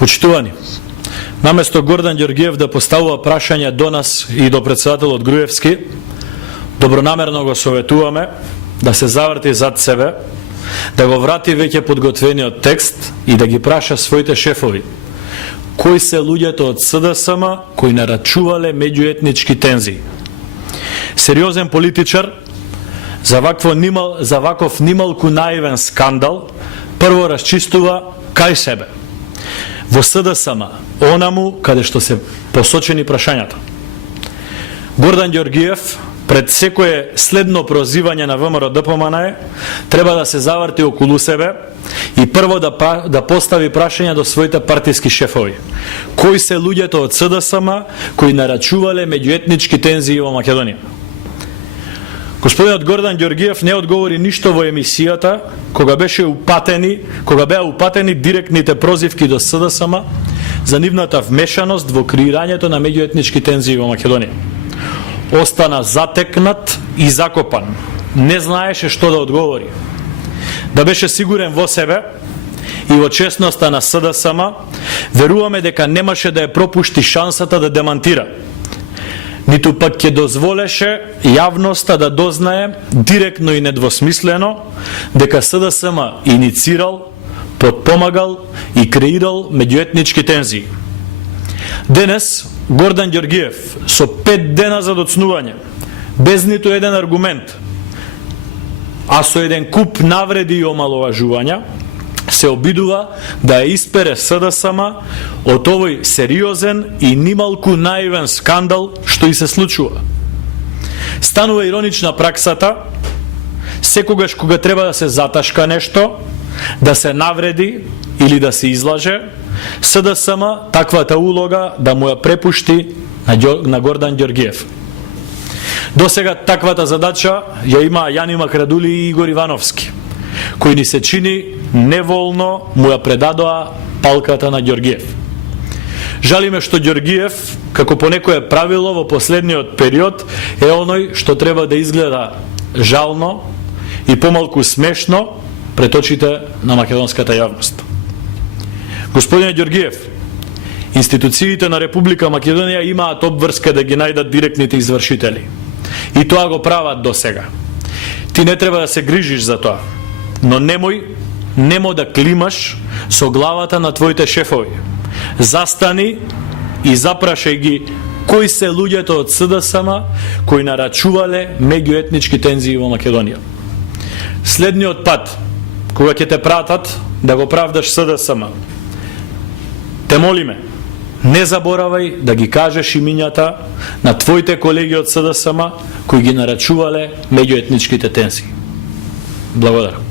Почитувани, наместо Гордан Ѓоргиев да поставува прашања до нас и до председателот Груевски, добронамерно го советуваме да се заврти зад себе, да го врати веќе подготвениот текст и да ги праша своите шефови. Кои се луѓето од СДСМ кои нарачувале меѓуетнички тензии? Сериозен политичар за ваков нималку наивен скандал прво расчистува кај себе. Во СДСМ, онаму каде што се посочени прашањата. Гордан Ѓоргиев пред секое следно прозивање на ВМРО ДПМН треба да се заврти околу себе и прво да постави прашања до своите партиски шефови. Кои се луѓето од СДСМ кои нарачувале меѓуетнички тензии во Македонија? Господинот Гордан Ѓоргиев не одговори ништо во емисијата кога беа упатени директните прозивки до СДСМ за нивната вмешаност во креирањето на меѓуетнички тензии во Македонија. Остана затекнат и закопан. Не знаеше што да одговори. Да беше сигурен во себе и во честноста на СДСМ, веруваме дека немаше да ја пропушти шансата да демантира. Ниту пак ќе дозволеше јавноста да дознае директно и недвосмислено дека СДСМ иницирал, подпомагал и креирал меѓуетнички тензии. Денес Гордан Ѓоргиев со 5 дена за доцнување, без ниту еден аргумент, а со еден куп навреди и омаловажувања, се обидува да ја испере СДСМ од овој сериозен и нималку наивен скандал што и се случува. Станува иронична праксата, секогаш кога треба да се заташка нешто, да се навреди или да се излаже, СДСМ таквата улога да му ја препушти на Гордан Ѓоргиев. До сега таквата задача ја има Јани Макрадули и Игор Ивановски, кои ни се чини неволно му ја предадоа палката на Ѓоргиев. Жалиме што Ѓоргиев, како по некое правило во последниот период, е оној што треба да изгледа жално и помалку смешно пред очите на македонската јавност. Господине Ѓоргиев, институциите на Република Македонија имаат обврска да ги најдат директните извршители. И тоа го прават до сега. Ти не треба да се грижиш за тоа, но немо да климаш со главата на твоите шефови. Застани и запрашај ги кои се луѓето од СДСМ кои нарачувале меѓуетнички тензии во Македонија. Следниот пат, кога ќе те пратат да го правдаш СДСМ, те молиме, не заборавај да ги кажеш имињата на твоите колеги од СДСМ кои ги нарачувале меѓуетничките тензии. Благодарам.